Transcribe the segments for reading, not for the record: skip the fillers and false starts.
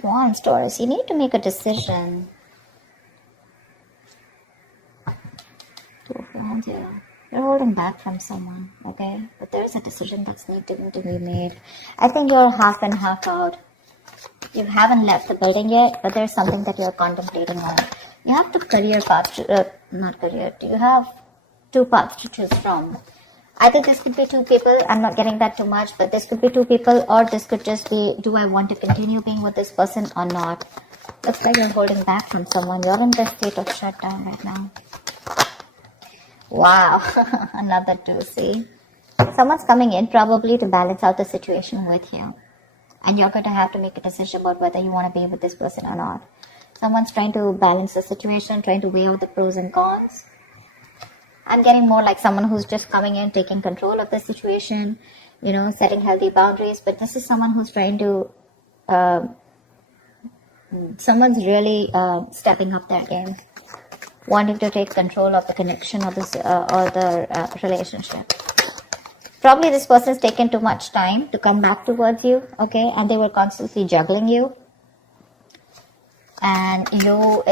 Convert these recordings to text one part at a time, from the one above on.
of Wands, Taurus. You need to make a decision. Two of Wands, yeah. You're holding back from someone, okay? But there's a decision that's needing to be made. I think you're half and half out. You haven't left the building yet, but there's something that you're contemplating on. You have the career path, not career. You have two paths to choose from. I think this could be two people. I'm not getting that too much, but this could be two people, or this could just be, do I want to continue being with this person or not? Looks like you're holding back from someone. You're in the state of shutdown right now. Wow, another two, see? Someone's coming in probably to balance out the situation with you. And you're going to have to make a decision about whether you want to be with this person or not. Someone's trying to balance the situation, trying to weigh out the pros and cons. I'm getting more like someone who's just coming in, taking control of the situation, you know, setting healthy boundaries. But this is someone who's trying to, someone's really stepping up their game, wanting to take control of the connection or the relationship. Probably this person's taken too much time to come back towards you, okay? And they were constantly juggling you. And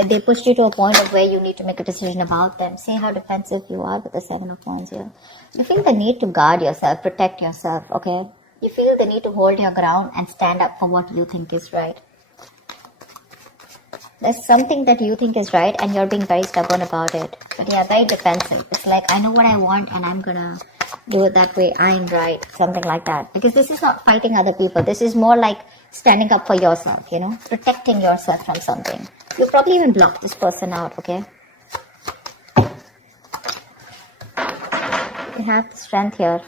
they pushed you to a point of where you need to make a decision about them. See how defensive you are with the Seven of Wands here. You feel the need to guard yourself, protect yourself, okay? You feel the need to hold your ground and stand up for what you think is right. There's something that you think is right and you're being very stubborn about it. But yeah, very defensive. It's like, I know what I want and I'm gonna do it that way. I'm right. Something like that. Because this is not fighting other people. This is more like standing up for yourself, you know, protecting yourself from something. You probably even block this person out, okay? You have the strength here.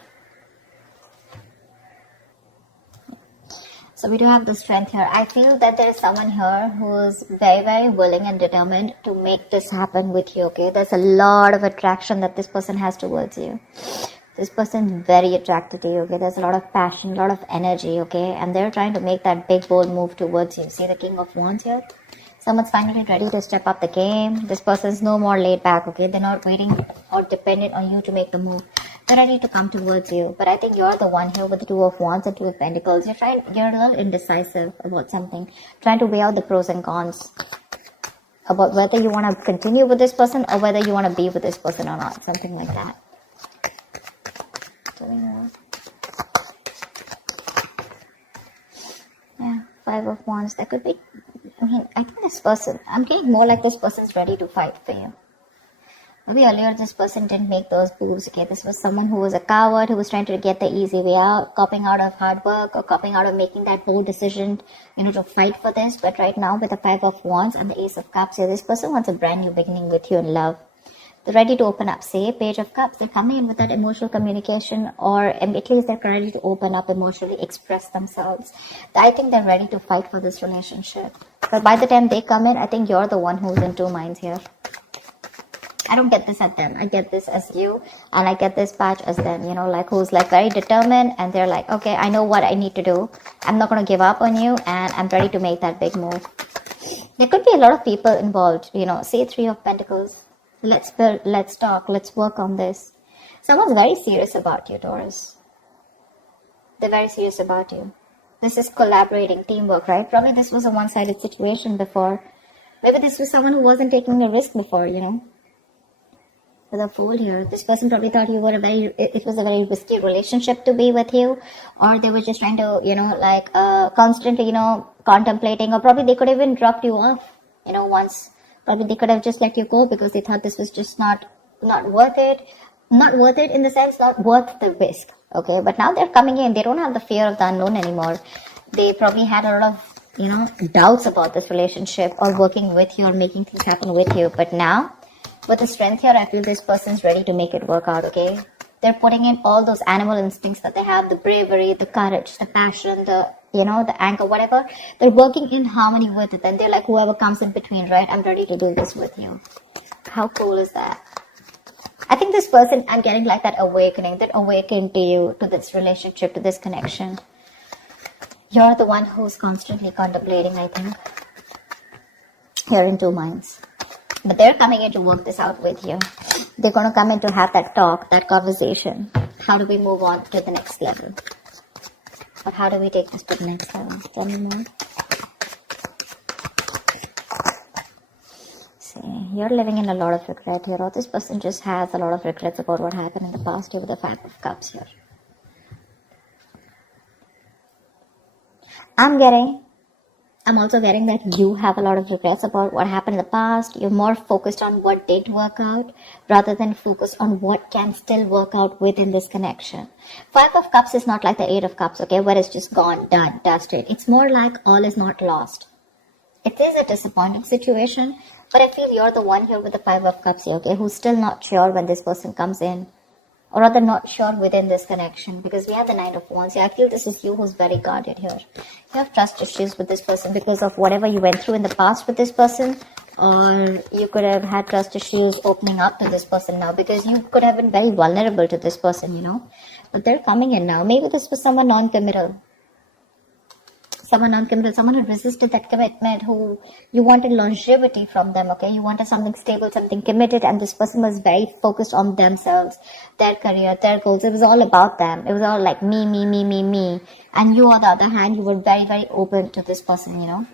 So we do have the strength here. I feel that there is someone here who's very, very willing and determined to make this happen with you, okay? There's a lot of attraction that this person has towards you. This person's very attracted to you, okay? There's a lot of passion, a lot of energy, okay? And they're trying to make that big, bold move towards you. See the King of Wands here? Someone's finally ready to step up the game. This person's no more laid back, okay? They're not waiting or dependent on you to make the move. They're ready to come towards you. But I think you're the one here with the Two of Wands and Two of Pentacles. You're a little indecisive about something. Trying to weigh out the pros and cons. About whether you want to continue with this person or whether you want to be with this person or not. Something like that. Yeah, Five of Wands. That could be, I think this person, I'm getting more like this person's ready to fight for you. Maybe earlier this person didn't make those moves, okay? This was someone who was a coward, who was trying to get the easy way out, copping out of hard work or copping out of making that bold decision, you know, to fight for this. But right now with the Five of Wands and the Ace of Cups here, this person wants a brand new beginning with you in love. They're ready to open up. Say, Page of Cups, they're coming in with that emotional communication, or at least they're ready to open up emotionally, express themselves. I think they're ready to fight for this relationship. But by the time they come in, I think you're the one who's in two minds here. I don't get this at them. I get this as you, and I get this patch as them, you know, like who's like very determined, and they're like, okay, I know what I need to do. I'm not going to give up on you, and I'm ready to make that big move. There could be a lot of people involved, you know, say Three of Pentacles. Let's build, let's talk, let's work on this. Someone's very serious about you, Taurus. They're very serious about you. This is collaborating, teamwork, right? Probably this was a one-sided situation before. Maybe this was someone who wasn't taking a risk before, you know. With a Fool here, this person probably thought you were it was a very risky relationship to be with you, or they were just trying to, you know, like constantly, you know, contemplating, or probably they could have even dropped you off, you know, once. Probably they could have just let you go because they thought this was just not worth it. Not worth it in the sense, not worth the risk, okay? But now they're coming in, they don't have the fear of the unknown anymore. They probably had a lot of, you know, doubts about this relationship or working with you or making things happen with you. But now, with the strength here, I feel this person's ready to make it work out, okay? They're putting in all those animal instincts that they have, the bravery, the courage, the passion, the, you know, the anger, whatever. They're working in harmony with it. And they're like, whoever comes in between, right? I'm ready to do this with you. How cool is that? I think this person, I'm getting like that awakening, that awakened to you, to this relationship, to this connection. You're the one who's constantly contemplating, I think. You're in two minds. But they're coming in to work this out with you. They're going to come in to have that talk, that conversation. How do we move on to the next level? Or how do we take this to the next level? Tell me more. you're living in a lot of regret here, or this person just has a lot of regrets about what happened in the past here with the 5 of Cups here. I'm also getting that you have a lot of regrets about what happened in the past. You're more focused on what didn't work out rather than focused on what can still work out within this connection. 5 of Cups is not like the 8 of Cups, okay, where it's just gone, done, dusted. It's more like all is not lost. It is a disappointing situation, but I feel you're the one here with the 5 of Cups here, okay, who's still not sure when this person comes in. Or rather not sure within this connection, because we have the 9 of Wands. Yeah, I feel this is you who's very guarded here. You have trust issues with this person because of whatever you went through in the past with this person, or you could have had trust issues opening up to this person now because you could have been very vulnerable to this person, you know. But they're coming in now. Maybe this was someone non-committal. Someone who resisted that commitment, who you wanted longevity from them, okay? You wanted something stable, something committed, and this person was very focused on themselves, their career, their goals. It was all about them. It was all like me. And you, on the other hand, you were very, very open to this person, you know?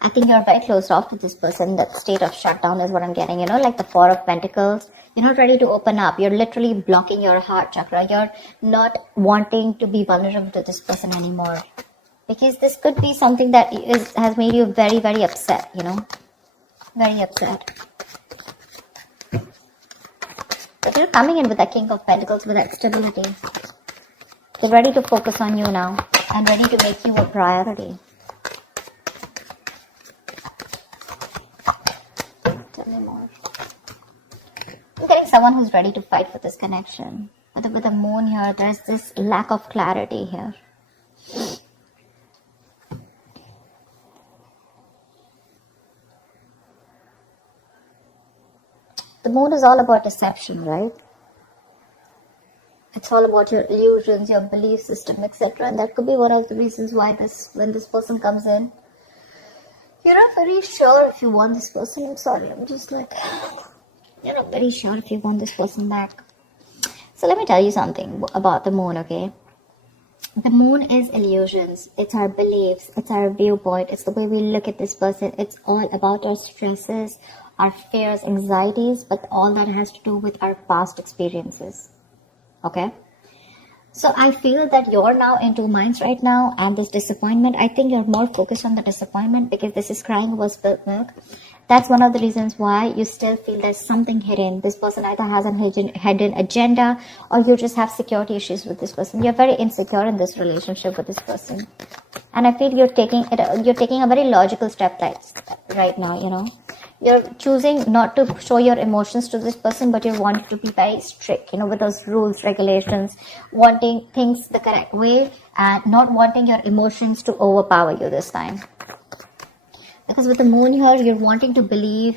I think you're very closed off to this person. That state of shutdown is what I'm getting, you know, like the 4 of Pentacles. You're not ready to open up. You're literally blocking your heart chakra. You're not wanting to be vulnerable to this person anymore. Because this could be something that has made you very, very upset, you know. Very upset. But you're coming in with that King of Pentacles, with that stability. They're ready to focus on you now. And ready to make you a priority. Tell me more. I'm getting someone who's ready to fight for this connection. But with the moon here, there's this lack of clarity here. The moon is all about deception, right? It's all about your illusions, your belief system, etc. And that could be one of the reasons why when this person comes in, you're not very sure if you want this person. I'm sorry, I'm just like, you're not very sure if you want this person back. So let me tell you something about the moon, okay? The moon is illusions. It's our beliefs. It's our viewpoint. It's the way we look at this person. It's all about our stresses, our fears, anxieties, but all that has to do with our past experiences. Okay? So I feel that you're now in 2 minds right now, and this disappointment, I think you're more focused on the disappointment because this is crying over spilled milk. That's one of the reasons why you still feel there's something hidden. This person either has a hidden agenda, or you just have security issues with this person. You're very insecure in this relationship with this person. And I feel you're taking a very logical step right now, you know. You're choosing not to show your emotions to this person, but you want to be very strict, you know, with those rules, regulations, wanting things the correct way, and not wanting your emotions to overpower you this time. Because with the moon here, you're wanting to believe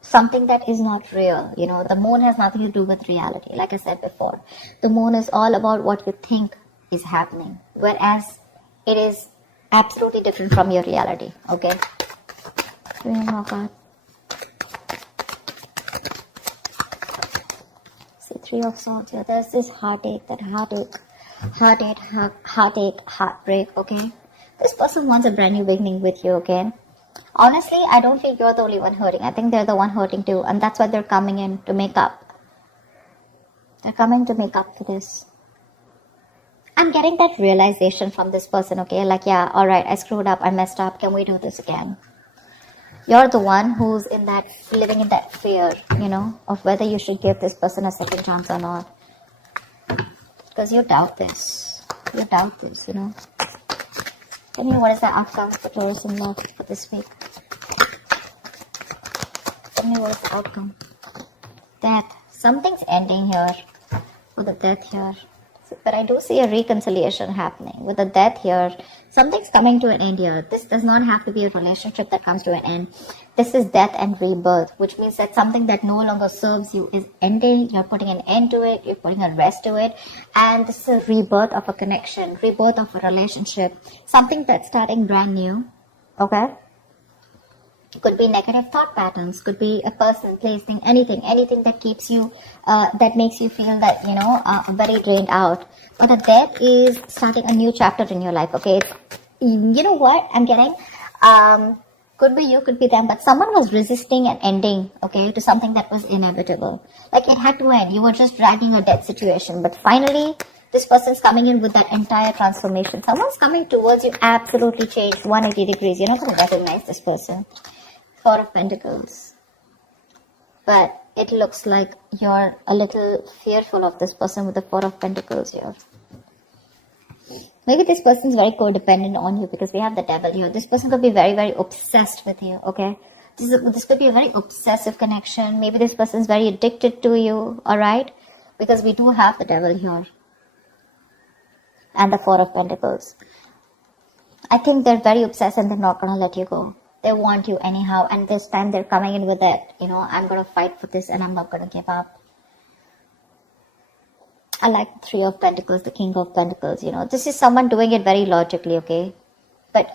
something that is not real. You know, the moon has nothing to do with reality. Like I said before, the moon is all about what you think is happening, whereas it is absolutely different from your reality. Okay. Oh God. See, 3 of Swords here. There's this heartache, heartbreak. Okay. This person wants a brand new beginning with you, okay? Honestly, I don't think you're the only one hurting. I think they're the one hurting too. And that's why they're coming in to make up. They're coming to make up for this. I'm getting that realization from this person, okay? Like, yeah, alright, I screwed up, I messed up. Can we do this again? You're the one who's living in that fear, you know, of whether you should give this person a second chance or not. Because you doubt this. You know. Tell me, what is the outcome for Taurus in love for this week? Tell me, what is the outcome? Death. Something's ending here. For the death here. But I do see a reconciliation happening. With the death here, something's coming to an end here. This does not have to be a relationship that comes to an end. This is death and rebirth, which means that something that no longer serves you is ending. You're putting an end to it. You're putting a rest to it. And this is a rebirth of a connection, rebirth of a relationship. Something that's starting brand new. Okay? Could be negative thought patterns. Could be a person, place, thing, anything that keeps you, that makes you feel that, you know, very drained out. But the death is starting a new chapter in your life. Okay? You know what I'm getting? Could be you, could be them, but someone was resisting an ending, okay, to something that was inevitable. Like it had to end. You were just dragging a dead situation, but finally, this person's coming in with that entire transformation. Someone's coming towards you, absolutely changed 180 degrees. You're not going to recognize this person. Four of Pentacles. But it looks like you're a little fearful of this person with the Four of Pentacles here. Maybe this person's very codependent on you because we have the Devil here. This person could be very, very obsessed with you, okay? This could be a very obsessive connection. Maybe this person's very addicted to you, alright? Because we do have the Devil here. And the Four of Pentacles. I think they're very obsessed and they're not going to let you go. They want you anyhow. And this time they're coming in with that, I'm going to fight for this and I'm not going to give up. I like the Three of Pentacles, the King of Pentacles, This is someone doing it very logically, okay? But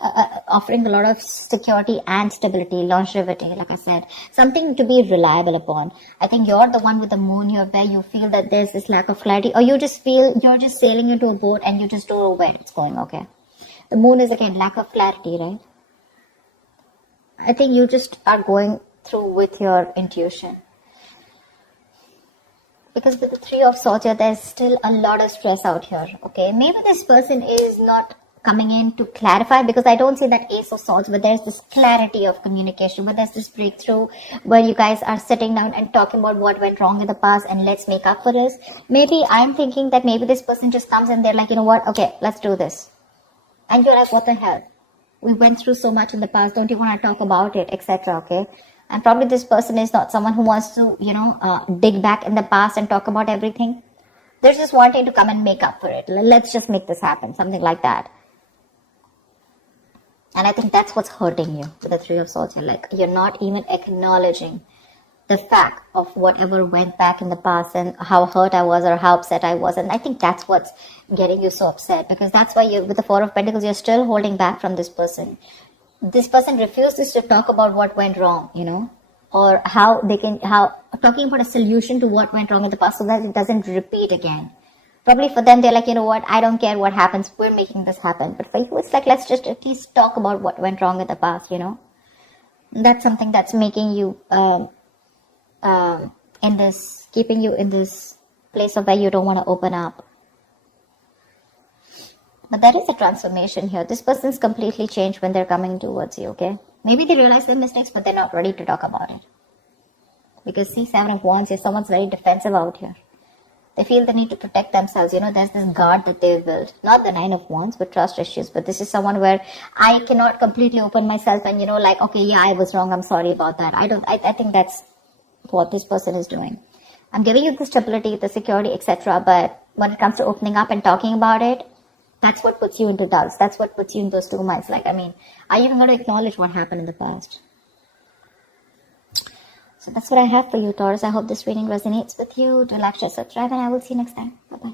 offering a lot of security and stability, longevity, like I said. Something to be reliable upon. I think you're the one with the moon here where you feel that there's this lack of clarity. Or you just feel you're just sailing into a boat and you just don't know where it's going, okay? The moon is, again, lack of clarity, right? I think you just are going through with your intuition. Because with the Three of Swords here, there's still a lot of stress out here, okay? Maybe this person is not coming in to clarify because I don't see that Ace of Swords, but there's this clarity of communication, but there's this breakthrough where you guys are sitting down and talking about what went wrong in the past and let's make up for this. Maybe I'm thinking that maybe this person just comes and they're like, you know what? Okay, let's do this. And you're like, what the hell? We went through so much in the past. Don't you want to talk about it, etc., okay? And probably this person is not someone who wants to, dig back in the past and talk about everything. They're just wanting to come and make up for it. Let's just make this happen. Something like that. And I think that's what's hurting you with the Three of Swords. You're not even acknowledging the fact of whatever went back in the past and how hurt I was or how upset I was. And I think that's what's getting you so upset, because that's why with the Four of Pentacles, you're still holding back from this person. This person refuses to talk about what went wrong, or talking about a solution to what went wrong in the past so that it doesn't repeat again. Probably for them, they're like, you know what, I don't care what happens, we're making this happen. But for you, it's like, let's just at least talk about what went wrong in the past, That's something that's making you, keeping you in this place of where you don't want to open up. But there is a transformation here. This person's completely changed when they're coming towards you, okay? Maybe they realize their mistakes, but they're not ready to talk about it. Because see, Seven of Wands here, someone's very defensive out here. They feel the need to protect themselves. There's this guard that they've built. Not the Nine of Wands, but trust issues. But this is someone where I cannot completely open myself and, okay, yeah, I was wrong. I'm sorry about that. I think that's what this person is doing. I'm giving you the stability, the security, etc. But when it comes to opening up and talking about it, that's what puts you into doubts. That's what puts you in those 2 months. Are you even going to acknowledge what happened in the past? So that's what I have for you, Taurus. I hope this reading resonates with you. Do like, share, subscribe, and I will see you next time. Bye-bye.